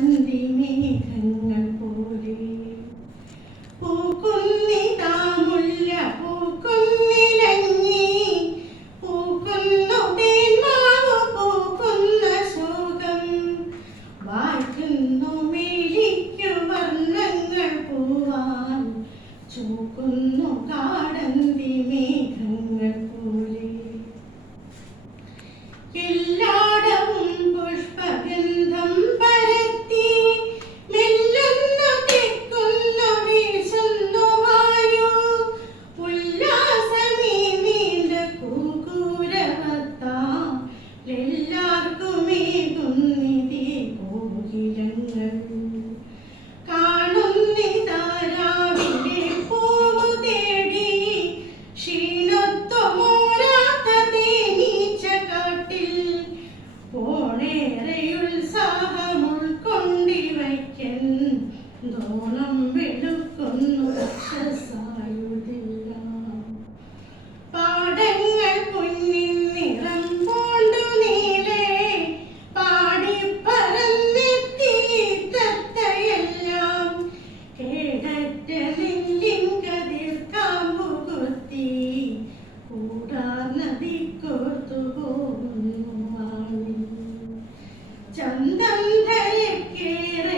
കാടന്തി മേഘങ്ങൾ പോലെ പൂക്കുന്നിതാ മുല്ല പൂക്കുന്നിലഞ്ഞി പൂക്കുന്നു തേന്മാവ് പൂക്കുന്ന ശോകം വായിക്കുന്നു മിഴിക്കു വർണ്ണങ്ങൾ പൂവാൻ ചൂക്കുന്നു കാടന്തി മേഘങ്ങൾ പോലെ എല്ലാടവും പുഷ്പഗന്ധം പരത്തി മെല്ലുന്നു തെക്കുന്നു വീശുന്നു വായു ഉല്ലാസമീ നീണ്ട കൂകൂരവത്താം എല്ലാവർക്കുമേകുന്നിതേ കോകിലങ്ങൾ കാണുന്നിതാ രാവിലെ പൂവു തേടി ക്ഷീണത്വമോരാത്ത തേനീച്ച കാട്ടിൽ പോണേറെയുത്സാഹമുൾക്കൊണ്ടിവയ്ക്കൻ ദോണം വെളുക്കുന്നു രക്ഷസായുധില്ല പാടങ്ങൾ കുഞ്ഞിൻ നിറം പൂണ്ടു നീലേ പാടിപ്പറന്നെത്തി തത്തയെല്ലാം കേടറ്റ നെല്ലിൻ കതിർ കാമ്പു കുത്തി കൂടാർ നദിക്കോർത്തു പോകുന്നു ചന്തം ധരക്കേറെ